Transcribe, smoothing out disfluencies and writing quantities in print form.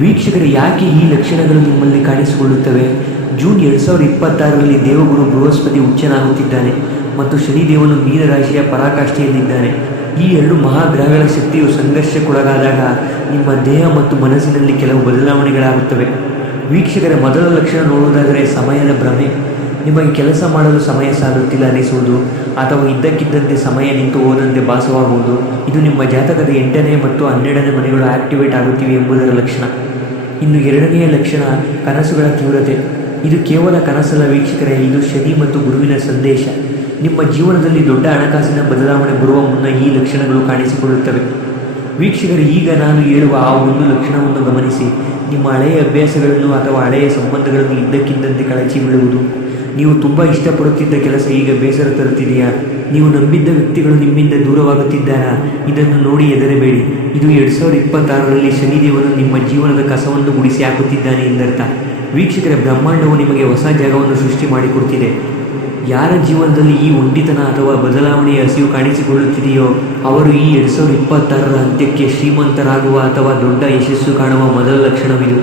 ವೀಕ್ಷಕರೇ, ಯಾಕೆ ಈ ಲಕ್ಷಣಗಳು ನಿಮ್ಮಲ್ಲಿ ಕಾಣಿಸಿಕೊಳ್ಳುತ್ತವೆ? ಜೂನ್ 2026ರಲ್ಲಿ ದೇವಗುರು ಬೃಹಸ್ಪತಿ ಉಚ್ಚನಾಗುತ್ತಿದ್ದಾನೆ ಮತ್ತು ಶನಿದೇವನು ಮೀನರಾಶಿಯ ಪರಾಕಾಷ್ಠೆಯಲ್ಲಿದ್ದಾನೆ. ಈ ಎರಡು ಮಹಾಗ್ರಹಗಳ ಶಕ್ತಿಯು ಸಂಘರ್ಷಕ್ಕೊಳಗಾದಾಗ ನಿಮ್ಮ ದೇಹ ಮತ್ತು ಮನಸ್ಸಿನಲ್ಲಿ ಕೆಲವು ಬದಲಾವಣೆಗಳಾಗುತ್ತವೆ. ವೀಕ್ಷಕರ, ಮೊದಲ ಲಕ್ಷಣ ನೋಡುವುದಾದರೆ ಸಮಯದ ಭ್ರಮೆ. ನಿಮಗೆ ಕೆಲಸ ಮಾಡಲು ಸಮಯ ಸಾಲುತ್ತಿಲ್ಲ ಅನಿಸುವುದು ಅಥವಾ ಇದ್ದಕ್ಕಿದ್ದಂತೆ ಸಮಯ ನಿಂತು ಹೋದಂತೆ ಭಾಸವಾಗುವುದು, ಇದು ನಿಮ್ಮ ಜಾತಕದ 8ನೇ ಮತ್ತು 12ನೇ ಮನೆಗಳು ಆಕ್ಟಿವೇಟ್ ಆಗುತ್ತಿವೆ ಎಂಬುದರ ಲಕ್ಷಣ. ಇನ್ನು ಎರಡನೆಯ ಲಕ್ಷಣ ಕನಸುಗಳ ತೀವ್ರತೆ. ಇದು ಕೇವಲ ಕನಸಲ್ಲ ವೀಕ್ಷಕರೇ, ಇದು ಶನಿ ಮತ್ತು ಗುರುವಿನ ಸಂದೇಶ. ನಿಮ್ಮ ಜೀವನದಲ್ಲಿ ದೊಡ್ಡ ಹಣಕಾಸಿನ ಬದಲಾವಣೆ ಬರುವ ಮುನ್ನ ಈ ಲಕ್ಷಣಗಳು ಕಾಣಿಸಿಕೊಳ್ಳುತ್ತವೆ. ವೀಕ್ಷಕರು, ಈಗ ನಾನು ಹೇಳುವ ಆ ಒಂದು ಲಕ್ಷಣವನ್ನು ಗಮನಿಸಿ. ನಿಮ್ಮ ಹಳೆಯ ಅಭ್ಯಾಸಗಳನ್ನು ಅಥವಾ ಹಳೆಯ ಸಂಬಂಧಗಳನ್ನು ಇದ್ದಕ್ಕಿದ್ದಂತೆ ಕಳಚಿ ಬಿಡುವುದು. ನೀವು ತುಂಬ ಇಷ್ಟಪಡುತ್ತಿದ್ದ ಕೆಲಸ ಈಗ ಬೇಸರ ತರುತ್ತಿದೆಯಾ? ನೀವು ನಂಬಿದ್ದ ವ್ಯಕ್ತಿಗಳು ನಿಮ್ಮಿಂದ ದೂರವಾಗುತ್ತಿದ್ದಾರಾ? ಇದನ್ನು ನೋಡಿ ಹೆದರಬೇಡಿ. ಇದು 2026ರಲ್ಲಿ ಶನಿದೇವನು ನಿಮ್ಮ ಜೀವನದ ಕಸವನ್ನು ಗುಡಿಸಿ ಹಾಕುತ್ತಿದ್ದಾನೆ ಎಂದರ್ಥ. ವೀಕ್ಷಕರ, ಬ್ರಹ್ಮಾಂಡವು ನಿಮಗೆ ಹೊಸ ಜಾಗವನ್ನು ಸೃಷ್ಟಿ ಮಾಡಿಕೊಡ್ತಿದೆ. ಯಾರ ಜೀವನದಲ್ಲಿ ಈ ಒಂಟಿತನ ಅಥವಾ ಬದಲಾವಣೆಯ ಹಸಿವು ಕಾಣಿಸಿಕೊಳ್ಳುತ್ತಿದೆಯೋ ಅವರು ಈ 2026ರ ಅಂತ್ಯಕ್ಕೆ ಶ್ರೀಮಂತರಾಗುವ ಅಥವಾ ದೊಡ್ಡ ಯಶಸ್ಸು ಕಾಣುವ ಮೊದಲ ಲಕ್ಷಣವಿದು.